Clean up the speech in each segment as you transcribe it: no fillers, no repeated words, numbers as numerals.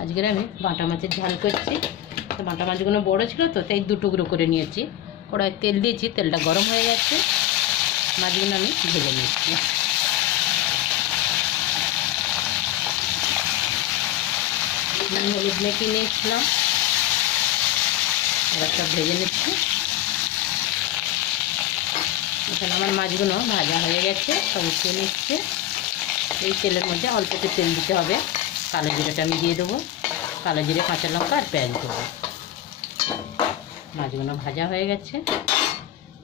আজকের আমি বাটা মাছের ঝাল করছি। তো বাটা মাছগুলো বড় ছিল তো তাই দু টুকরো করে নিয়েছি। কড়াইয়ে তেল দিয়েছি, তেলটা গরম হয়ে গেছে, মাছগুলো আমি ভেজে নিচ্ছি। হলুদ মেখে নিয়েছিলাম, এবার সব ভেজে নিচ্ছি। এখানে আমার মাছগুলো ভাজা হয়ে গেছে, সব উঠিয়ে নিচ্ছে। এই তেলের মধ্যে অল্প একটু তেল দিতে হবে। কালো জিরাটা আমি দিয়ে দেবো, কালো জিরে, কাঁচা লঙ্কা আর পেঁয়াজ দেবো। মাছগুলো ভাজা হয়ে গেছে,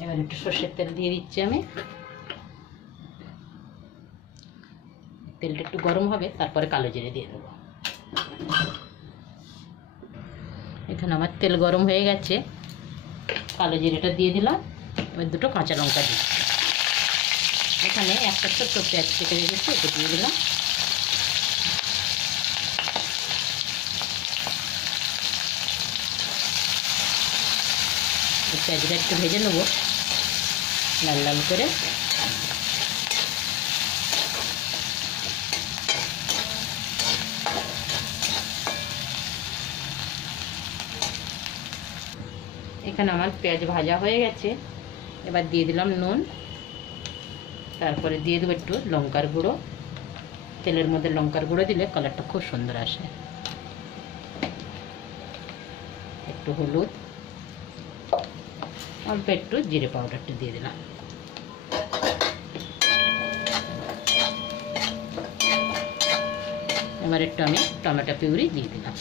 এবার একটু সর্ষের তেল দিয়ে দিচ্ছি আমি। তেলটা একটু গরম হবে, তারপরে কালো জিরে দিয়ে দেবো। এখানে আমার তেল গরম হয়ে গেছে, কালো জিরেটা দিয়ে দিলাম। এবার দুটো কাঁচা লঙ্কা দিচ্ছি। এখানে একটা ছোট্ট পেঁয়াজ কেটে রেখেছি, এটা দিয়ে দিলাম। পেঁয়াজটা একটু ভেজে নেবো লাল লাল করে। এখানে আমার পেঁয়াজ ভাজা হয়ে গেছে, এবার দিয়ে দিলাম নুন, তারপরে দিয়ে দেবো একটু লঙ্কার গুঁড়ো। তেলের মধ্যে লঙ্কার গুঁড়ো দিলে কালারটা খুব সুন্দর আসে। একটু হলুদ, অল্প একটু জিরে পাউডারটা দিয়ে দিলাম। এবার একটু আমি টমেটো পিউরি দিয়ে দিলাম।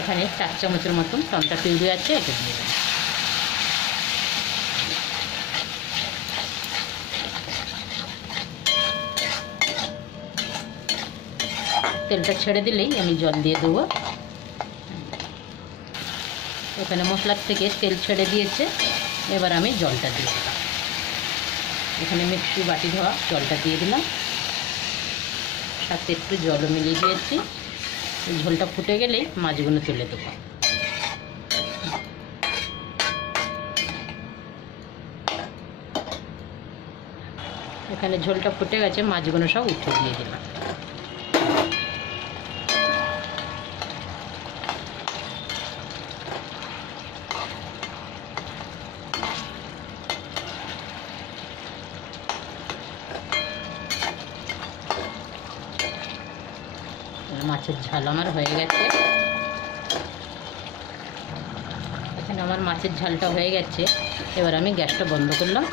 এখানে 4 চামচের মতন টমেটো পিউরি আছে, এটা দিয়ে দিলাম। তেলটা ছেড়ে দিলেই আমি জল দিয়ে দেবো। এখানে মশলার থেকে তেল ছেড়ে দিয়েছে, এবার আমি জলটা দিয়ে দিলাম। এখানে মিক্সি বাটি ধোয়া জলটা দিয়ে দিলাম, সাথে একটু জলও মিলিয়ে দিয়েছি। ঝোলটা ফুটে গেলেই মাছগুলো তুলে দেবো। এখানে ঝোলটা ফুটে গেছে, মাছগুলো সব উঠে দিয়ে দিলাম। মাছের ঝাল আমার হয়ে গেছে। এখানে আমার মাছের ঝালটা হয়ে গেছে, এবার আমি গ্যাসটা বন্ধ করলাম।